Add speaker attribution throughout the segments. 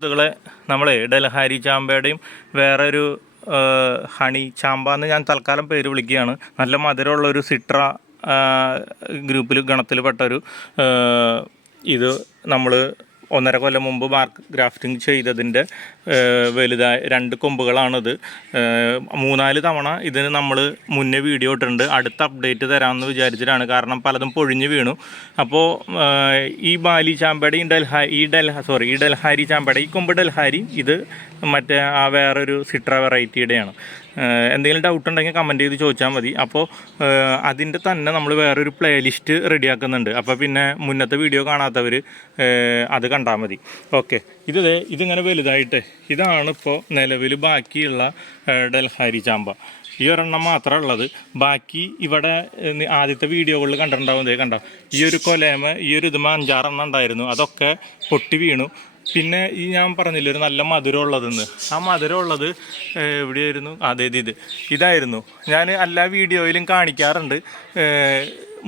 Speaker 1: സുഹൃത്തുക്കളെ നമ്മളെ ഡൽഹാരി ചാമ്പയുടെയും വേറൊരു ഹണി ചാമ്പ എന്ന് ഞാൻ തൽക്കാലം പേര് വിളിക്കുകയാണ്. നല്ല മധുരമുള്ള ഒരു സിട്ര ഗ്രൂപ്പിൽ ഗണത്തിൽപ്പെട്ട ഒരു ഇത് നമ്മൾ ഒന്നര കൊല്ലം മുമ്പ് മാർക്ക് ഗ്രാഫ്റ്റിംഗ് ചെയ്തതിന്റെ വലുതായ രണ്ട് കൊമ്പുകളാണിത്. മൂന്നാൽ തവണ ഇതിന് നമ്മൾ മുന്നേ വീഡിയോ ഇട്ടിട്ടുണ്ട്. അടുത്ത അപ്ഡേറ്റ് തരാമെന്ന് വിചാരിച്ചിട്ടാണ്. കാരണം പലതും പൊഴിഞ്ഞു വീണു. അപ്പോൾ ഈ ബാലി ചാമ്പടി ഡൽഹാ ഈ ഡൽഹ സോറി ഈ ഡൽഹാരി ചാമ്പയുടെ ഈ കൊമ്പ് ഡൽഹാരി ഇത് മറ്റേ ആ വേറൊരു സിട്ര വെറൈറ്റിയുടെയാണ് എന്തെങ്കിലും ഡൗട്ട് ഉണ്ടെങ്കിൽ കമന്റ് ചെയ്ത് ചോദിച്ചാൽ മതി. അപ്പോൾ അതിന്റെ തന്നെ നമ്മൾ വേറൊരു പ്ലേലിസ്റ്റ് റെഡിയാക്കുന്നുണ്ട് അപ്പോൾ പിന്നെ മുന്നത്തെ വീഡിയോ കാണാത്തവർ അത് കണ്ടാൽ മതി. ഓക്കെ ഇത് ഇതിങ്ങനെ വലുതായിട്ട്. ഇതാണ് ഇപ്പോൾ നിലവിൽ ബാക്കിയുള്ള ഡൽഹാരി ചാമ്പ. ഈ ഒരെണ്ണം മാത്രമേ ഉള്ളത്. ബാക്കി ഇവിടെ ആദ്യത്തെ വീഡിയോകളിൽ കണ്ടിട്ടുണ്ടാവും ഇതേ കണ്ടോ? ഈ ഒരു കൊലേമ ഈ ഒരു ഇതുമ അഞ്ചാറെണ്ണം ഉണ്ടായിരുന്നു. അതൊക്കെ പൊട്ടി വീണു. പിന്നെ ഈ ഞാൻ പറഞ്ഞില്ല ഒരു നല്ല മധുരം ഉള്ളതെന്ന് ആ മധുരം ഉള്ളത് എവിടെയായിരുന്നു? അതെ ഇത് ഇത്. ഇതായിരുന്നു. ഞാൻ എല്ലാ വീഡിയോയിലും കാണിക്കാറുണ്ട്.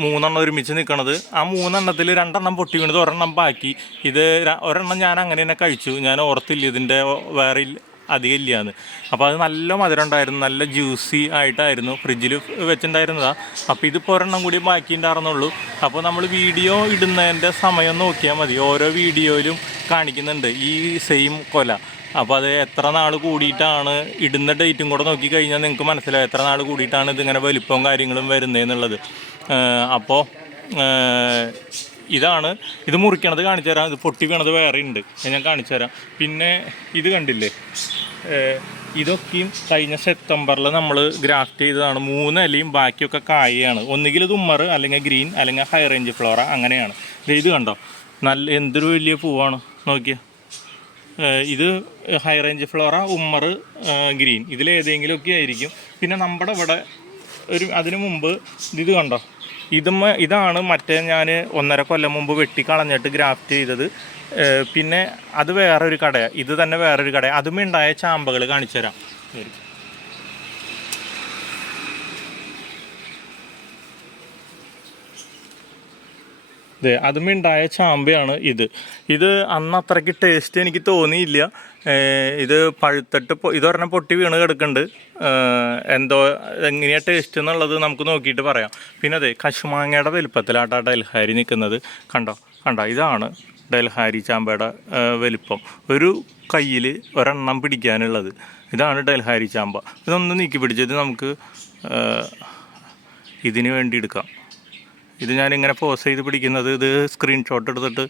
Speaker 1: മൂന്നെണ്ണം ഒരുമിച്ച് നിൽക്കണത് ആ മൂന്നെണ്ണത്തിൽ രണ്ടെണ്ണം പൊട്ടി വീണത് ഒരെണ്ണം ബാക്കി. ഇത് ഒരെണ്ണം ഞാൻ അങ്ങനെ തന്നെ കഴിച്ചു. ഞാൻ ഓർത്തില്ല ഇതിന്റെ വേറെ അധികം ഇല്ലയെന്ന് അപ്പോൾ അത് നല്ല മധുരം ഉണ്ടായിരുന്നു നല്ല ജ്യൂസി ആയിട്ടായിരുന്നു ഫ്രിഡ്ജിൽ വെച്ചിട്ടുണ്ടായിരുന്നതാണ് അപ്പോൾ ഇതിപ്പോൾ ഒരെണ്ണം കൂടി ബാക്കി ഉണ്ടായിരുന്നുള്ളൂ അപ്പോൾ നമ്മൾ വീഡിയോ ഇടുന്നതിന്റെ സമയം നോക്കിയാൽ മതി. ഓരോ വീഡിയോയിലും കാണിക്കുന്നുണ്ട് ഈ സെയിം കൊല. അപ്പോൾ അത് എത്ര നാൾ കൂടിയിട്ടാണ് ഇടുന്ന ഡേറ്റും കൂടെ നോക്കി കഴിഞ്ഞാൽ നിങ്ങൾക്ക് മനസ്സിലാവും എത്ര നാൾ കൂടിയിട്ടാണ് ഇതിങ്ങനെ വലിപ്പവും കാര്യങ്ങളും വരുന്നത് എന്നുള്ളത് അപ്പോൾ ഇതാണ്. ഇത് മുറിക്കണത് കാണിച്ചു തരാം. ഇത് പൊട്ടി വീണത് വേറെ ഉണ്ട്. ഞാൻ കാണിച്ചു തരാം. പിന്നെ ഇത് കണ്ടില്ലേ? ഇതൊക്കെയും കഴിഞ്ഞ സെപ്റ്റംബറിൽ നമ്മൾ ഗ്രാഫ്റ്റ് ചെയ്തതാണ്. മൂന്ന് ഇലയും ബാക്കിയൊക്കെ കായയാണ്. ഒന്നുകിൽ തുമ്മർ അല്ലെങ്കിൽ ഗ്രീൻ അല്ലെങ്കിൽ ഹൈ റേഞ്ച് ഫ്ലോറ അങ്ങനെയാണ്. ഇത് കണ്ടോ? നല്ല എന്തൊരു വലിയ പൂവാണ്. നോക്കിയ. ഇത് high range flora Ummer green. ഇതിലേതെങ്കിലുമൊക്കെ ആയിരിക്കും. പിന്നെ നമ്മുടെ ഇവിടെ ഒരു അതിനു മുമ്പ് ഇത് കണ്ടോ? ഇതും ഇതാണ് മറ്റേ ഞാൻ ഒന്നര കൊല്ലം മുമ്പ് വെട്ടിക്കളഞ്ഞിട്ട് ഗ്രാഫ്റ്റ് ചെയ്തത്. പിന്നെ അത് വേറൊരു കടയാണ് ഇത് തന്നെ വേറൊരു കടയാണ് അതും ഉണ്ടായ ചാമ്പകൾ കാണിച്ചു തരാം അതെ അതുമുണ്ടായ ചാമ്പയാണ് ഇത്. ഇത് അന്ന് അത്രയ്ക്ക് ടേസ്റ്റ് എനിക്ക് തോന്നിയില്ല. ഇത് പഴുത്തിട്ട് ഇത് ഇതൊരെണ്ണം പൊട്ടി വീണ് കിടക്കുന്നുണ്ട്. എന്തോ എങ്ങനെയാണ് ടേസ്റ്റ് എന്നുള്ളത് നമുക്ക് നോക്കിയിട്ട് പറയാം. പിന്നെ അതെ കശുമാങ്ങയുടെ വലുപ്പത്തിലാട്ടാ ഡൽഹാരി നിൽക്കുന്നത്. കണ്ടോ? കണ്ടോ? ഇതാണ് ഡൽഹാരി ചാമ്പയുടെ വലിപ്പം. ഒരു കയ്യിൽ ഒരെണ്ണം പിടിക്കാനുള്ളത്. ഇതാണ് ഡൽഹാരി ചാമ്പ. ഇതൊന്ന് നീക്കി പിടിച്ചത് നമുക്ക് ഇതിന് വേണ്ടി എടുക്കാം. ഇത് ഞാനിങ്ങനെ പോസ് ചെയ്ത് പിടിക്കുന്നത് ഇത് സ്ക്രീൻഷോട്ട് എടുത്തിട്ട്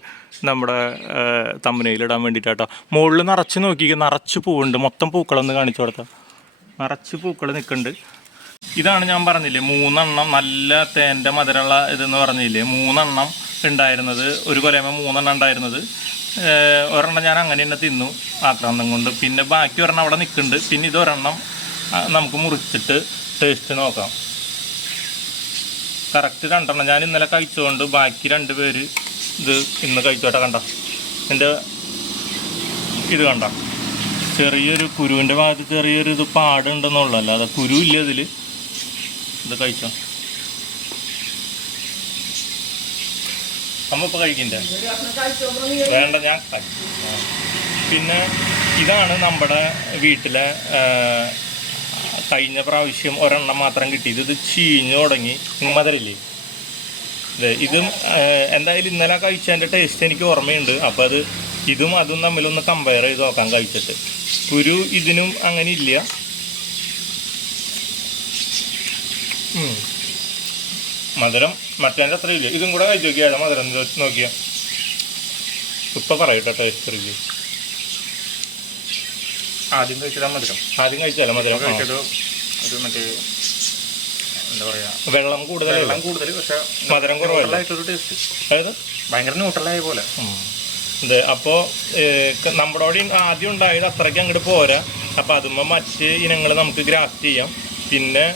Speaker 1: നമ്മുടെ തമ്മനയിലിടാൻ വേണ്ടിയിട്ടാട്ടോ മുകളിൽ നിറച്ച് നോക്കി നിറച്ച് പൂവുണ്ട്. മൊത്തം പൂക്കളൊന്ന് കാണിച്ചു കൊടുത്താൽ നിറച്ച് പൂക്കൾ നിൽക്കുന്നുണ്ട് ഇതാണ് ഞാൻ പറഞ്ഞില്ലേ മൂന്നെണ്ണം നല്ല തേന്റെ മധുരമുള്ള ഇതെന്ന് പറഞ്ഞില്ലേ മൂന്നെണ്ണം ഉണ്ടായിരുന്നത്. ഒരു കൊലയമ്മ മൂന്നെണ്ണം ഉണ്ടായിരുന്നത്. ഒരെണ്ണം ഞാൻ അങ്ങനെ തന്നെ തിന്നു ആക്രാന്തം കൊണ്ട്. പിന്നെ ബാക്കി ഒരെണ്ണം അവിടെ നിൽക്കുന്നുണ്ട് പിന്നെ ഇതൊരെണ്ണം നമുക്ക് മുറിച്ചിട്ട് ടേസ്റ്റ് നോക്കാം. കറക്റ്റ് രണ്ടെണ്ണം. ഞാൻ ഇന്നലെ കഴിച്ചുകൊണ്ട് ബാക്കി രണ്ട് പേര് ഇത് ഇന്ന് കഴിച്ചോട്ടെ കണ്ട? എന്റെ ഇത് കണ്ട? ചെറിയൊരു കുരുവിന്റെ ഭാഗത്ത് ചെറിയൊരു ഇത് പാടുണ്ടെന്നുള്ളൂ അല്ലാതെ കുരു ഇല്ല ഇതിൽ ഇത് കഴിച്ചോ? അമ്മ ഇപ്പോൾ കഴിക്കണ്ടേ വേണ്ട ഞാൻ പിന്നെ ഇതാണ് നമ്മുടെ വീട്ടിലെ കഴിഞ്ഞ പ്രാവശ്യം ഒരെണ്ണം മാത്രം കിട്ടി. ഇത് ചീഞ്ഞു തുടങ്ങി. മധുരല്ലേ ഇത് എന്തായാലും ഇന്നലെ കഴിച്ചതിന്റെ ടേസ്റ്റ് എനിക്ക് ഓർമ്മയുണ്ട്. അപ്പോൾ അത് ഇതും അതും തമ്മിലൊന്ന് കമ്പയർ ചെയ്ത് നോക്കാൻ കഴിച്ചിട്ട്. കുരു ഇതിനും അങ്ങനെ ഇല്ല. മധുരം മറ്റേന്റെ അത്ര ഇല്ല. ഇതും കൂടെ കഴിച്ചു നോക്കിയാൽ മധുരം നോക്കിയാൽ ഇപ്പം പറയട്ടെ ടേസ്റ്റ് റിവ്യൂ
Speaker 2: ആദ്യം കഴിച്ചതാ മധുരം.
Speaker 1: ആദ്യം കഴിച്ചാലോ മധുരം.
Speaker 2: കഴിച്ചത് ഒരു മറ്റേ എന്താ പറയാ?
Speaker 1: വെള്ളം കൂടുതൽ
Speaker 2: വെള്ളം കൂടുതൽ പക്ഷെ
Speaker 1: മധുരം
Speaker 2: കുറവായിട്ടൊരു ടേസ്റ്റ്.
Speaker 1: അതായത്
Speaker 2: ഭയങ്കര ന്യൂട്രലായ പോലെ.
Speaker 1: അതെ അപ്പോൾ നമ്മുടെ അവിടെ ആദ്യം ഉണ്ടായത് അത്രയ്ക്ക് അങ്ങോട്ട് പോരാ. അപ്പോൾ അതുമ്പോൾ മറ്റ് ഇനങ്ങൾ നമുക്ക് ഗ്രാഫ്റ്റ് ചെയ്യാം. പിന്നെ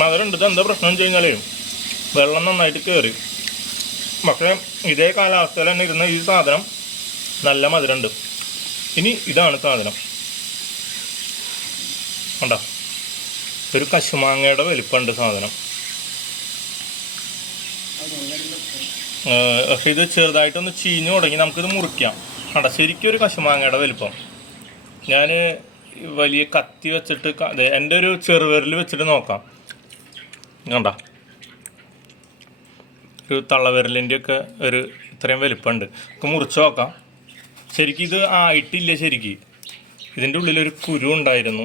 Speaker 1: മധുരം ഉണ്ട്. എന്താ പ്രശ്നം വെച്ച് കഴിഞ്ഞാൽ വെള്ളം നന്നായിട്ട് കയറി പക്ഷേ ഇതേ കാലാവസ്ഥയിൽ തന്നെ ഇരുന്ന ഈ സാധനം നല്ല മധുരമുണ്ട് ഇനി ഇതാണ് സാധനം. കണ്ടോ? ഒരു കശുമാങ്ങയുടെ വലിപ്പമുണ്ട് സാധനം. ഇത് ചെറുതായിട്ടൊന്ന് ചീഞ്ഞു തുടങ്ങി നമുക്കിത് മുറിക്കാം. കണ്ട? ശരിക്കും ഒരു കശുമാങ്ങയുടെ വലിപ്പം. ഞാൻ വലിയ കത്തി വെച്ചിട്ട് അതെ എന്റെ ഒരു ചെറുവിരൽ വെച്ചിട്ട് നോക്കാം. കണ്ട? ഒരു തള്ളവിരലിന്റെയൊക്കെ ഒരു ഇത്രയും വലിപ്പമുണ്ട്. നമുക്ക് മുറിച്ച് നോക്കാം. ശരിക്കും ഇത് ആയിട്ടില്ല ശരിക്ക്. ഇതിന്റെ ഉള്ളിലൊരു കുരു ഉണ്ടായിരുന്നു.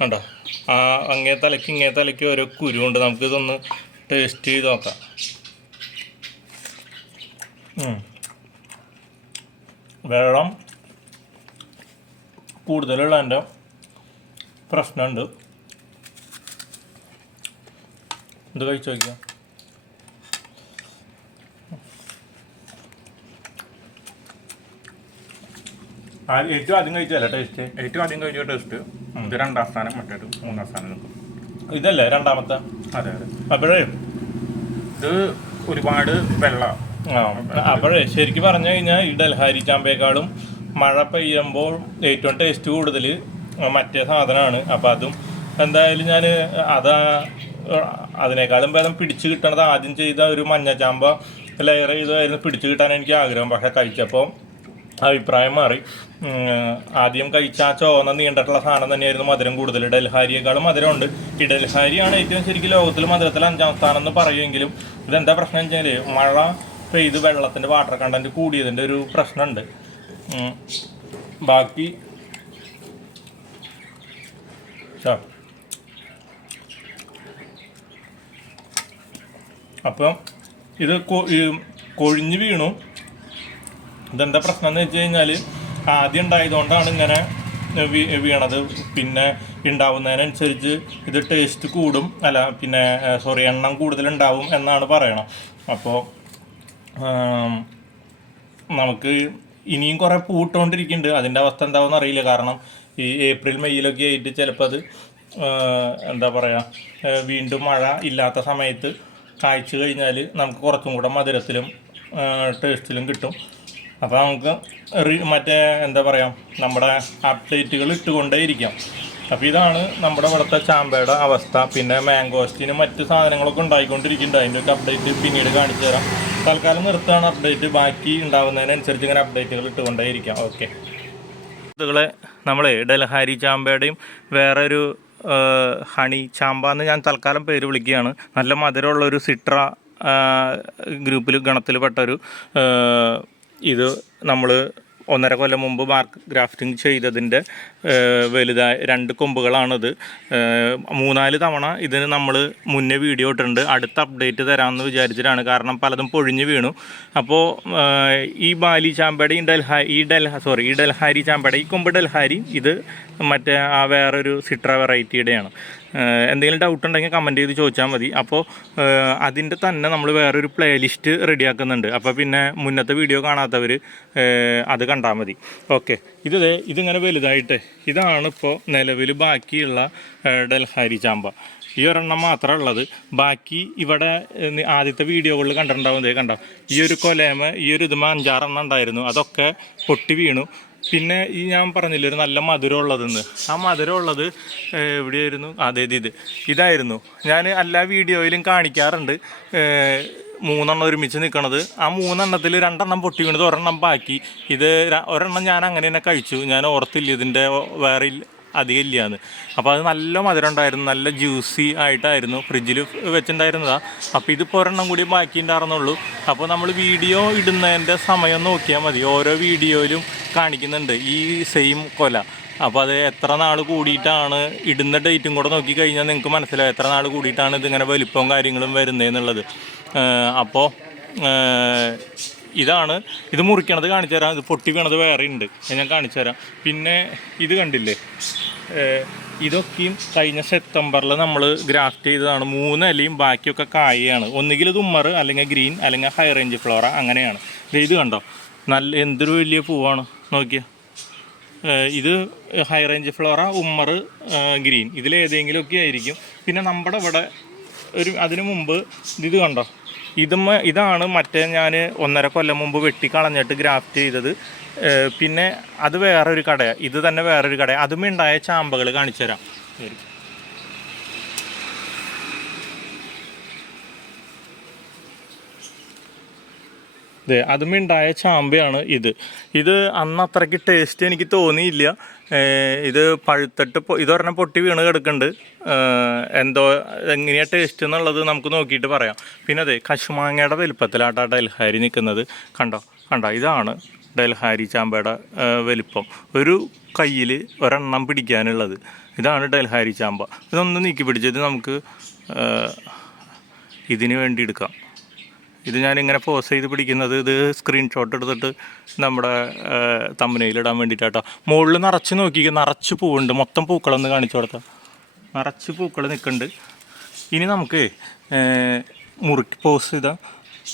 Speaker 1: കണ്ടോ? ആ അങ്ങേ തലയ്ക്ക് ഇങ്ങേ തലയ്ക്ക് ഓരോ കുരുണ്ട്. നമുക്കിതൊന്ന് ടേസ്റ്റ് ചെയ്ത് നോക്കാം. വെള്ളം കൂടുതലുള്ളതിന്റെ പ്രശ്നമുണ്ട്. ഇത് കഴിച്ചു നോക്കിയാൽ ഏറ്റവും ആദ്യം കഴിച്ചല്ല ടേസ്റ്റ്
Speaker 2: ഏറ്റവും ആദ്യം കഴിച്ച ടേസ്റ്റ് ഇത് രണ്ടാം സ്ഥാനം മറ്റേത് മൂന്നാം സ്ഥാനം നിൽക്കും
Speaker 1: ഇതല്ലേ രണ്ടാമത്തെ?
Speaker 2: അതെ അതെ.
Speaker 1: അപ്പോഴേ?
Speaker 2: ഇത് ഒരുപാട് വെള്ള.
Speaker 1: അപ്പോഴേ ശരിക്കും പറഞ്ഞു കഴിഞ്ഞാൽ ഈ ഡൽഹാരി ചാമ്പയേക്കാളും മഴ പെയ്യുമ്പോൾ ഏറ്റവും ടേസ്റ്റ് കൂടുതൽ മറ്റേ സാധനമാണ്. അപ്പം അതും എന്തായാലും ഞാൻ അതാ അതിനേക്കാളും ഭേദം പിടിച്ചു കിട്ടണത് ആദ്യം ചെയ്ത ഒരു മഞ്ഞ ചാമ്പ ലെയർ ചെയ്തായിരുന്നു പിടിച്ചു കിട്ടാൻ എനിക്ക് ആഗ്രഹം. പക്ഷെ കഴിച്ചപ്പോൾ അഭിപ്രായം മാറി. ആദ്യം കഴിച്ച ചോന്ന നീണ്ടിട്ടുള്ള സാധനം തന്നെയായിരുന്നു മധുരം കൂടുതൽ. ഡൽഹാരിയേക്കാളും മധുരമുണ്ട്. ഈ ഡൽഹാരിയാണ് ഏറ്റവും ശരിക്കും ലോകത്തിൽ മധുരത്തിൽ അഞ്ചാം സ്ഥാനം എന്ന് പറയുമെങ്കിലും ഇതെന്താ പ്രശ്നം വെച്ചാൽ മഴ പെയ്ത് വെള്ളത്തിന്റെ വാട്ടർ കണ്ടന്റ് കൂടിയതിന്റെ ഒരു പ്രശ്നമുണ്ട്. ബാക്കി. അപ്പം ഇത് കൊഴിഞ്ഞ് വീണു. ഇതെന്താ പ്രശ്നം എന്ന് വെച്ച് കഴിഞ്ഞാൽ ആദ്യം ഉണ്ടായതുകൊണ്ടാണ് ഇങ്ങനെ വീണത്. പിന്നെ ഉണ്ടാവുന്നതിനനുസരിച്ച് ഇത് ടേസ്റ്റ് കൂടും. അല്ല പിന്നെ സോറി എണ്ണം കൂടുതലുണ്ടാവും എന്നാണ് പറയണം അപ്പോൾ നമുക്ക് ഇനിയും കുറേ പൂട്ടുകൊണ്ടിരിക്കുന്നുണ്ട് അതിന്റെ അവസ്ഥ എന്താവും അറിയില്ല. കാരണം ഈ ഏപ്രിൽ മെയ്യിലൊക്കെ ആയിട്ട് ചിലപ്പോൾ അത് എന്താ പറയുക വീണ്ടും മഴ ഇല്ലാത്ത സമയത്ത് കായ്ച്ചു കഴിഞ്ഞാൽ നമുക്ക് കുറച്ചും കൂടെ മധുരത്തിലും ടേസ്റ്റിലും കിട്ടും. അപ്പോൾ നമുക്ക് മറ്റേ എന്താ പറയുക നമ്മുടെ അപ്ഡേറ്റുകൾ ഇട്ടുകൊണ്ടേ ഇരിക്കാം അപ്പോൾ ഇതാണ് നമ്മുടെ ഇവിടുത്തെ ചാമ്പയുടെ അവസ്ഥ. പിന്നെ മാംഗോസ്റ്റിനും മറ്റ് സാധനങ്ങളൊക്കെ ഉണ്ടായിക്കൊണ്ടിരിക്കുന്നുണ്ട്. അതിന്റെയൊക്കെ അപ്ഡേറ്റ് പിന്നീട് കാണിച്ചു തരാം. തൽക്കാലം നിർത്താണ് അപ്ഡേറ്റ് ബാക്കി ഉണ്ടാവുന്നതിനനുസരിച്ച് ഇങ്ങനെ അപ്ഡേറ്റുകൾ ഇട്ടുകൊണ്ടേ ഇരിക്കാം ഓക്കെ സുഹൃത്തുക്കളെ നമ്മളെ ഡൽഹാരി ചാമ്പയുടെയും വേറെ ഒരു ഹണി ചാമ്പ എന്ന് ഞാൻ തൽക്കാലം പേര് വിളിക്കുകയാണ്. നല്ല മധുരമുള്ള ഒരു സിട്ര ഗ്രൂപ്പിൽ ഗണത്തിൽപ്പെട്ട ആ, ഇത് നമ്മൾ ഒന്നര കൊല്ലം മുമ്പ് മാർക്ക് ഗ്രാഫ്റ്റിംഗ് ചെയ്തതിന്റെ വലുതായ രണ്ട് കൊമ്പുകളാണിത്. മൂന്നാൽ തവണ ഇതിന് നമ്മൾ മുന്നേ വീഡിയോ ഇട്ടിട്ടുണ്ട്. അടുത്ത അപ്ഡേറ്റ് തരാമെന്ന് വിചാരിച്ചിട്ടാണ്. കാരണം പലതും പൊഴിഞ്ഞു വീണു. അപ്പോൾ ഈ ബാലി ചാമ്പയുടെ ഈ ഡൽഹാ ഈ ഡൽഹ സോറി ഈ ഡൽഹാരി ചാമ്പയുടെ ഈ കൊമ്പ് ഡൽഹാരി ഇത് മറ്റേ ആ വേറൊരു സിട്ര വെറൈറ്റിയുടെയാണ് എന്തെങ്കിലും ഡൗട്ട് ഉണ്ടെങ്കിൽ കമന്റ് ചെയ്ത് ചോദിച്ചാൽ മതി. അപ്പോൾ അതിന്റെ തന്നെ നമ്മൾ വേറൊരു പ്ലേലിസ്റ്റ് റെഡിയാക്കുന്നുണ്ട് അപ്പോൾ പിന്നെ മുന്നത്തെ വീഡിയോ കാണാത്തവർ അത് കണ്ടാൽ മതി. ഓക്കെ ഇത് ഇതിങ്ങനെ വലുതായിട്ട്. ഇതാണ് ഇപ്പോൾ നിലവിൽ ബാക്കിയുള്ള ഡൽഹാരി ചാമ്പ. ഈ ഒരെണ്ണം മാത്രമേ ഉള്ളത്. ബാക്കി ഇവിടെ ആദ്യത്തെ വീഡിയോകളിൽ കണ്ടിട്ടുണ്ടാവും ഇതേ കണ്ടോ? ഈ ഒരു കൊലേമ ഈ ഒരു ഇതുമ അഞ്ചാറെണ്ണം ഉണ്ടായിരുന്നു. അതൊക്കെ പൊട്ടി വീണു. പിന്നെ ഈ ഞാൻ പറഞ്ഞില്ല ഒരു നല്ല മധുരം ഉള്ളതെന്ന് ആ മധുരം ഉള്ളത് എവിടെയായിരുന്നു? അതെ ഇത് ഇത് ഇതായിരുന്നു. ഞാൻ എല്ലാ വീഡിയോയിലും കാണിക്കാറുണ്ട്. മൂന്നെണ്ണം ഒരുമിച്ച് നിൽക്കണത് ആ മൂന്നെണ്ണത്തിൽ രണ്ടെണ്ണം പൊട്ടി വീണത് ഒരെണ്ണം ബാക്കി. ഇത് ഒരെണ്ണം ഞാൻ അങ്ങനെ തന്നെ കഴിച്ചു. ഞാൻ ഓർത്തില്ല ഇതിന്റെ വേറെ അധികം ഇല്ലയെന്ന് അപ്പോൾ അത് നല്ല മധുരം ഉണ്ടായിരുന്നു നല്ല ജ്യൂസി ആയിട്ടായിരുന്നു ഫ്രിഡ്ജിൽ വെച്ചിട്ടുണ്ടായിരുന്നതാണ് അപ്പോൾ ഇതിപ്പോൾ ഒരെണ്ണം കൂടി ബാക്കി ഉണ്ടായിരുന്നുള്ളൂ അപ്പോൾ നമ്മൾ വീഡിയോ ഇടുന്നതിന്റെ സമയം നോക്കിയാൽ മതി. ഓരോ വീഡിയോയിലും കാണിക്കുന്നുണ്ട് ഈ സെയിം കൊല. അപ്പോൾ അത് എത്ര നാൾ കൂടിയിട്ടാണ് ഇടുന്ന ഡേറ്റും കൂടെ നോക്കി കഴിഞ്ഞാൽ നിങ്ങൾക്ക് മനസ്സിലാവും എത്ര നാൾ കൂടിയിട്ടാണ് ഇതിങ്ങനെ വലിപ്പവും കാര്യങ്ങളും വരുന്നതെന്നുള്ളത് അപ്പോൾ ഇതാണ്. ഇത് മുറിക്കണത് കാണിച്ചു തരാം. ഇത് പൊട്ടി വീണത് വേറെ ഉണ്ട്. ഞാൻ കാണിച്ചു തരാം. പിന്നെ ഇത് കണ്ടില്ലേ? ഇതൊക്കെയും കഴിഞ്ഞ സെപ്റ്റംബറിൽ നമ്മൾ ഗ്രാഫ്റ്റ് ചെയ്തതാണ്. മൂന്ന് ഇലയും ബാക്കിയൊക്കെ കായയാണ്. ഒന്നുകിൽ ഇത് അല്ലെങ്കിൽ ഗ്രീൻ അല്ലെങ്കിൽ ഹൈ റേഞ്ച് ഫ്ലോറ അങ്ങനെയാണ്. ഇത് കണ്ടോ? നല്ല എന്തൊരു വലിയ പൂവാണ്. നോക്കിയാൽ ഇത് high range flora Ummer green. ഇതിലേതെങ്കിലുമൊക്കെ ആയിരിക്കും. പിന്നെ നമ്മുടെ ഇവിടെ ഒരു അതിനു മുമ്പ് ഇത് കണ്ടോ? ഇതുമ്മ ഇതാണ് മറ്റേ ഞാൻ ഒന്നര കൊല്ലം മുമ്പ് വെട്ടിക്കളഞ്ഞിട്ട് ഗ്രാഫ്റ്റ് ചെയ്തത്. പിന്നെ അത് വേറൊരു കടയാണ് ഇത് തന്നെ വേറൊരു കടയാണ് അതും ഉണ്ടായ ചാമ്പകൾ കാണിച്ചു തരാം വരൂ. അതെ അതും ഉണ്ടായ ചാമ്പയാണ് ഇത്. ഇത് അന്ന് അത്രയ്ക്ക് ടേസ്റ്റ് എനിക്ക് തോന്നിയില്ല. ഇത് പഴുത്തിട്ട് പൊ- ഇത് ഒരെണ്ണം പൊട്ടി വീണ് കിടക്കുന്നുണ്ട്. എന്തോ എങ്ങനെയാ ടേസ്റ്റ് എന്നുള്ളത് നമുക്ക് നോക്കിയിട്ട് പറയാം. പിന്നെ അതെ കശുമാങ്ങയുടെ വലുപ്പത്തിലാട്ടാ ഡൽഹാരി നിൽക്കുന്നത്. കണ്ടോ കണ്ടോ ഇതാണ് ഡൽഹാരി ചാമ്പയുടെ വലിപ്പം. ഒരു കയ്യിൽ ഒരെണ്ണം പിടിക്കാനുള്ളത്. ഇതാണ് ഡൽഹാരി ചാമ്പ. ഇതൊന്ന് നീക്കി പിടിച്ചത് നമുക്ക് ഇതിന് വേണ്ടി എടുക്കാം. ഇത് ഞാൻ ഇങ്ങനെ പോസ് ചെയ്ത് പിടിക്കുന്നത് ഇത് സ്ക്രീൻഷോട്ട് എടുത്തിട്ട് നമ്മുടെ തമ്മനയിലിടാൻ വേണ്ടിയിട്ടാട്ടോ മുകളിൽ നിറച്ച് നോക്കി നിറച്ച് പൂവുണ്ട്. മൊത്തം പൂക്കളൊന്ന് കാണിച്ചു കൊടുത്താൽ നിറച്ച് പൂക്കൾ നിൽക്കുന്നുണ്ട്. ഇനി നമുക്ക് മുറുക്കി പോസ് ചെയ്താൽ